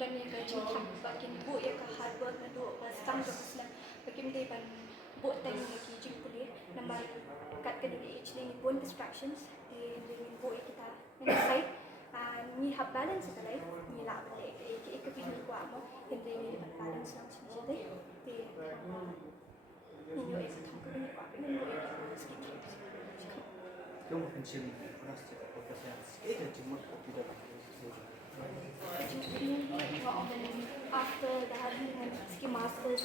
dan yang cinta bakin bu ya ke hard work na do pas tang do slam bakin day ban bu tang ya ki jing kuliah nama kat ke dulu age ni pun distractions di bu kita ni side ni have balance ka lai ni la bale ke ke pin ko amo hindi ni balance lang siya dai di ni yo is thong ko ni ko ni yo skip Yung pension plastic kasi itu cuma kopi dah. After the having ski masters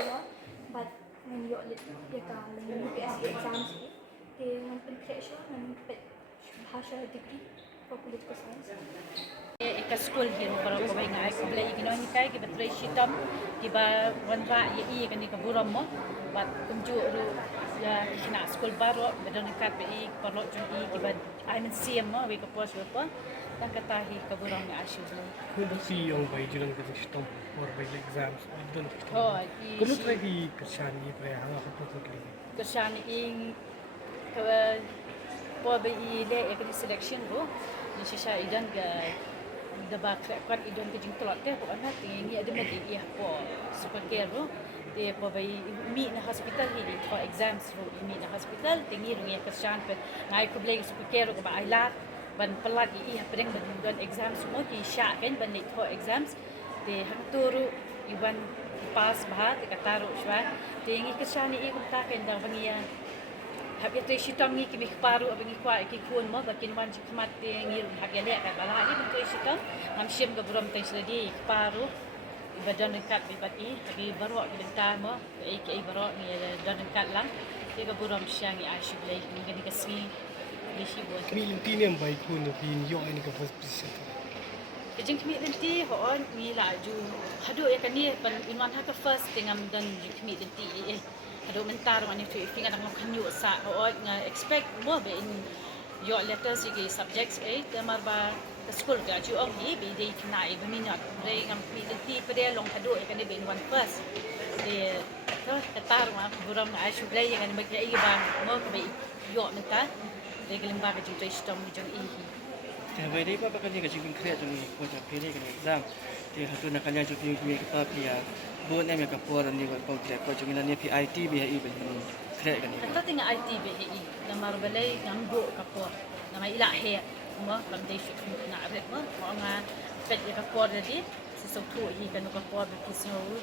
but when you UPSC exams they want pressure and bhasha degree for political science. Ika school hero para ko nga ay kublay ginawa ni kay giba tray shitam giba wanra i kani ka buram mo but kumju ru ya kina school baro bedon kat be parlo jun i giba I mean CM mo we ka pos we pa dan katahi ka buram nga asyu lo kuno si yung bay julang ka shitam or bay exams bedon oh kuno try di kasani pre hala ka totally kasani ing ka po be i le ekni selection ro ni sisa idan ga daba kan idon ke jing tolak ke ko anak tingi ada mati ia po super care ro te po bai mi na hospital hi for exams ro mi na hospital tingi ro ya kashan pe ngai ko bleng super care ko ba ailat ban pelat i pedeng ban don exams mo ki sha kan ban ni for exams te hang turu iban pas bah te kataro shwa tingi kashan i ko ta ken da bangia habis tu shitam ni kimi paru abang ikwa ikikun mo bakin wan chikmat ngir habis lek kat bala ni tu shitam ngam shim ga buram tai seladi paru badan dekat bibat i habis barok bentar mo ai barok ni dan dekat lang dia ga buram syang i asyik leh ngani kasi bisi buat kini lenti ni yang baik pun tapi yo ini ka first position Kejeng kami lenti hoon ni la ju hadu ya kan ni ban inwan ha ka first tengam dan kami lenti hadu mentar mani tu fingan ang kanyu sa hoon nga expect mo be in your lettersigi subjects tamar ba ka school ga ju ong ni be dei kinai be minyak dei ngam kami lenti pede long hadu ya kan ni be in one first de to katar ma buram nga asu dei yang mag ya ba mo ka be yo mentar de gelim ba ka ju dei stom jong i Tapi dia apa kali kerja konkret tu ni, kau cakap pilih kan exam. Dia satu nak kalian cuci punya kita pia. Buat ni mereka puan ni buat konkret. Kau cakap ni PIT BHI ben konkret kan ni. Kita tinggal IT BHI. Nama balai ngambo kapur. Nama ilah he. Semua foundation nak ada semua. Orang pet dia kapur jadi sesuatu hi kan kapur berkisau.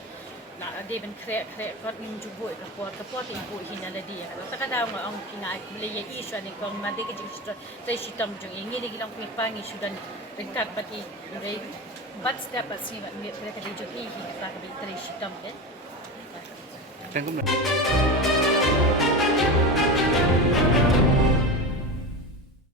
Nak ada ben krek kau menjubo kapur ibu hi nak dia. Kalau tak ada orang kena boleh ya isu ni kau mandi ke jadi saya hitam jeng ini lagi lang panggi sudah dekat bagi but step asli mereka dia jadi hi tak boleh terus hitam kan. Tengok.